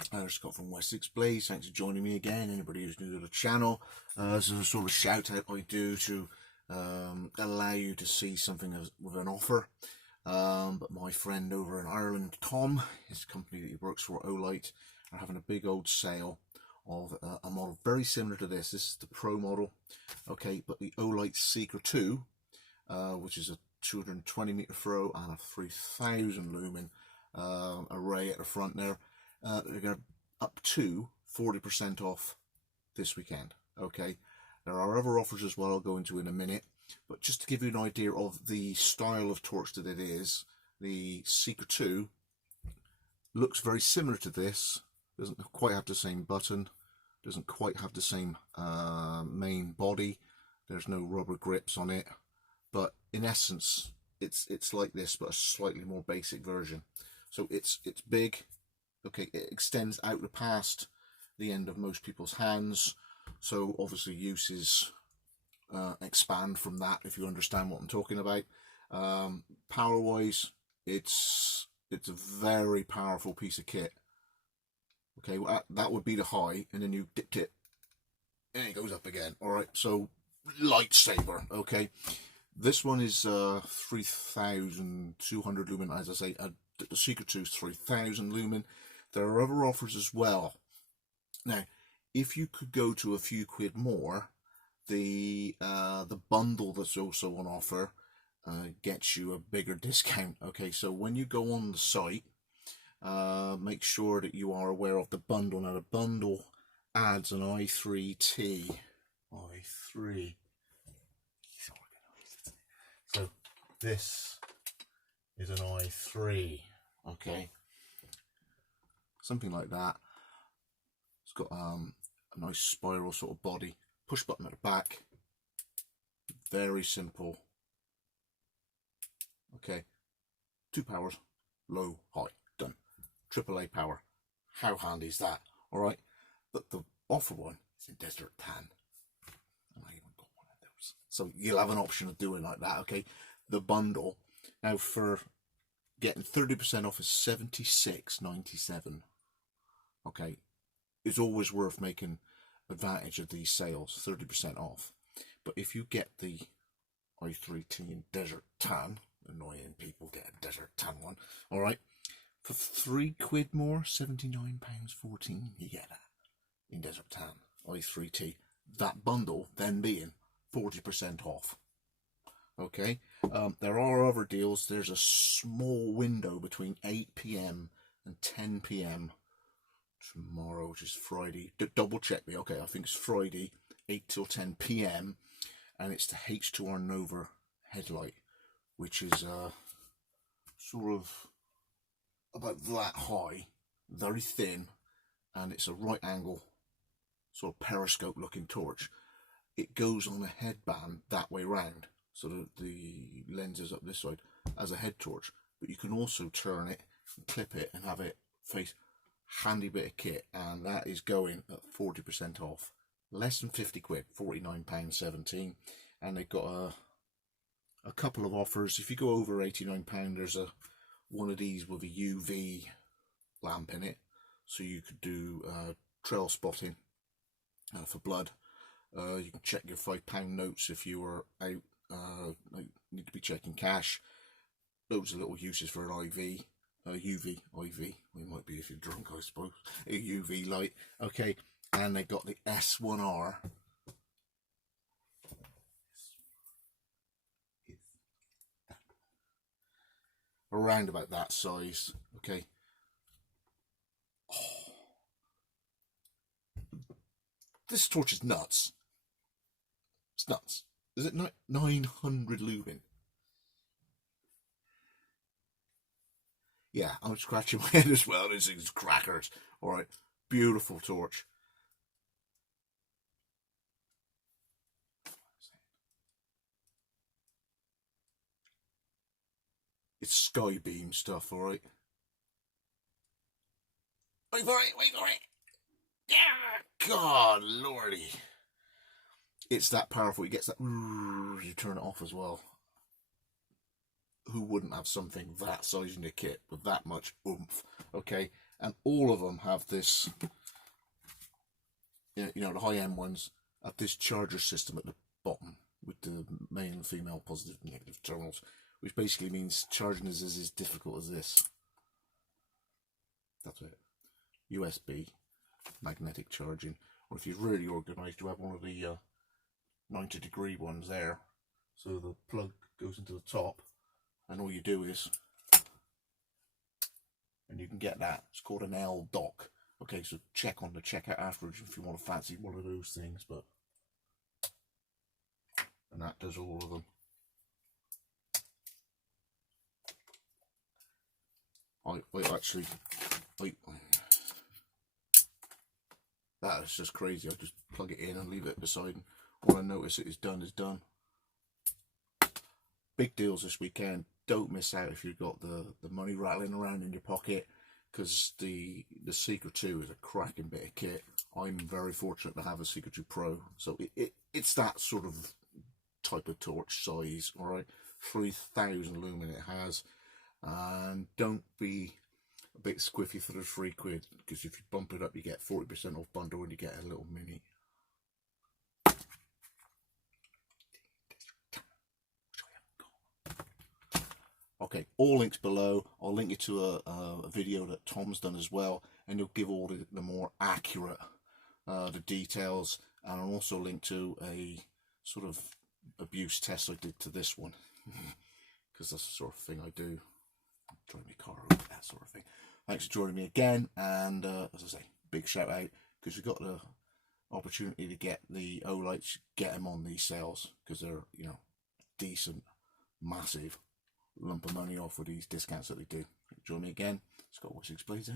Scott from Wessex Blaze. Thanks for joining me again. Anybody who's new to the channel, this is a sort of shout out I do to allow you to see something with an offer. But my friend over in Ireland, Tom, his company that he works for, Olight, are having a big old sale of a model very similar to this. This is the Pro model, okay, but the Olight Seeker 2, which is a 220 meter throw and a 3000 lumen array at the front there. They're going up to 40% off this weekend. Okay, there are other offers as well I'll go into in a minute, but just to give you an idea of the style of torch that it is, the Seeker 2 looks very similar to this. Doesn't quite have the same button, doesn't quite have the same main body, there's no rubber grips on it, but in essence it's like this but a slightly more basic version. So it's big. Okay, it extends out to past the end of most people's hands, so obviously uses expand from that, if you understand what I'm talking about. Power wise, it's a very powerful piece of kit. Okay, well, that would be the high, and then you dipped it and it goes up again. All right, so lightsaber. Okay, this one is 3200 lumen, as I say. The Seeker 2 is 3000 lumen. There are other offers as well. Now, if you could go to a few quid more, the bundle that's also on offer gets you a bigger discount. Okay, so when you go on the site, make sure that you are aware of the bundle. Now, the bundle adds an i3T. So this is an i3. Okay. Something like that. It's got a nice spiral sort of body, push button at the back, very simple. Okay, 2 powers, low, high, done. AAA power, how handy is that? All right, but the offer one is in Desert Tan, and I even got one of those. So you'll have an option of doing like that. Okay, the bundle now for getting 30% off is $76.97. Okay, it's always worth making advantage of these sales, 30% off. But if you get the i3T in Desert Tan, annoying people get a Desert Tan one, all right, for 3 quid more, £79.14, you get that in Desert Tan, i3T. That bundle then being 40% off. Okay, there are other deals. There's a small window between 8 PM and 10 PM tomorrow, which is Friday. Double check me. Okay, I think it's Friday, 8 till 10 PM, and it's the H2R Nova headlight, which is sort of about that high, very thin, and it's a right angle sort of periscope looking torch. It goes on a headband that way round, so that the lens is up this side as a head torch, but you can also turn it and clip it and have it face. Handy bit of kit, and that is going at 40% off, less than 50 quid, £49.17. And they've got a couple of offers. If you go over £89, there's one of these with a UV lamp in it, so you could do trail spotting for blood. You can check your £5 notes if you are out, need to be checking cash. Loads of little uses for an IV. UV, IV, we might be if you're drunk, I suppose. A UV light. Okay, and they got the S1R. Around about that size. Okay. Oh. This torch is nuts. It's nuts. Is it 900 lumen? Yeah, I'm scratching my head as well. This is crackers. All right, beautiful torch. It's sky beam stuff. All right. Wait for it. Wait for it. Yeah, God lordy. It's that powerful. It gets that. You turn it off as well. Who wouldn't have something that size in the kit with that much oomph? Okay, and all of them have this, you know, the high-end ones have this charger system at the bottom with the male and female positive and negative terminals, which basically means charging is as difficult as this. That's it. USB, magnetic charging, or if you're really organised, you have one of the 90-degree ones there, so the plug goes into the top, and all you do is, and you can get that. It's called an L dock. Okay, so check on the checkout afterwards if you want to fancy one of those things, but, and that does all of them. That is just crazy. I just plug it in and leave it beside, and all I notice it is done is done. Big deals this weekend. Don't miss out if you've got the money rattling around in your pocket, because the Seeker 2 is a cracking bit of kit. I'm very fortunate to have a Seeker 2 Pro, so it's that sort of type of torch size. All right, 3000 lumen it has, and don't be a bit squiffy for the £3, because if you bump it up, you get 40% off bundle and you get a little mini. Okay, all links below. I'll link you to a video that Tom's done as well, and he'll give all the more accurate the details, and I'll also link to a sort of abuse test I did to this one, because that's the sort of thing I do. Drive my car over, that sort of thing. Thanks for joining me again, and as I say, big shout out, because we've got the opportunity to get the Olights, get them on these sales, because they're, you know, decent, massive lump of money off with these discounts that they do. Join me again. Scott West explains it.